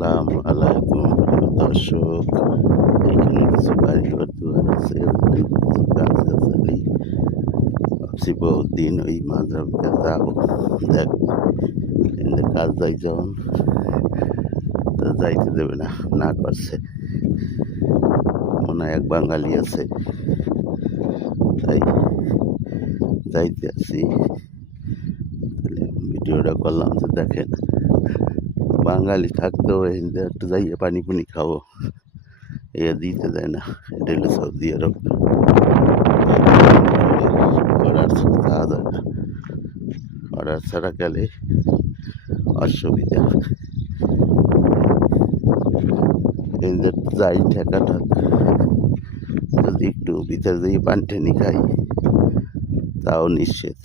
আসসালামু আলাইকুম প্রিয় দর্শক। এখানে কিছু বাড়িঘর দুয়ার আছে, ওখানে কিছু গাছগাছালি। ভাবছি বহুদিন ওই মাঝরাতে যাবো, দেখ কিন্তু কাজ যাই যখন তা যাইতে দেবে না, না করছে। মনে হয় এক বাঙালি আছে, তাই যাইতে আছি। তাহলে ভিডিওটা করলাম যে দেখেন, বাঙালি থাকতেও একটু যাইয়ে পানি পুনি খাবো, এ দিতে দেয় না। এটা হলো সৌদি আরব, অর্ডার ছাড়া যাওয়া যায় না। অর্ডার ছাড়া গেলে অসুবিধা। এদের যাই ঠেকা ঠাক, যদি একটু ভিতরে দিয়ে পানি টানি খাই তাও নিষেধ।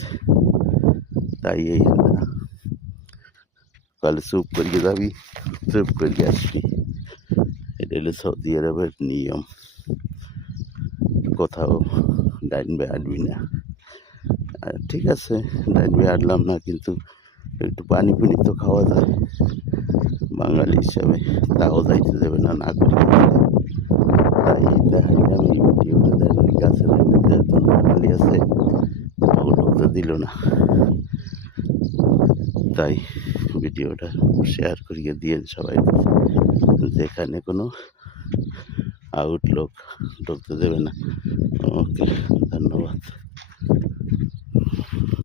তাই এই তাহলে চুপ করিয়ে যাবি, চুপ করিয়ে আসবি। এটা হলো সৌদি আরবের নিয়ম, কোথাও ডাইন বে আটবি না। আর ঠিক আছে, ডাইন বে আটলাম না, কিন্তু একটু পানি পুনি তো খাওয়া যায় বাঙালি হিসাবে, তাও যাইতে দেবে না, না করে তাই দেখাইলাম এই ভিডিওটা। দেখেন গাছের লাইনে যেহেতু বাঙালি আছে, ঢুকতে দিল না, তাই ভিডিওটা শেয়ার করিয়ে দিয়ে সবাই, যেখানে কোনো আউটলুক ঢুকতে দেবে না। ওকে, ধন্যবাদ।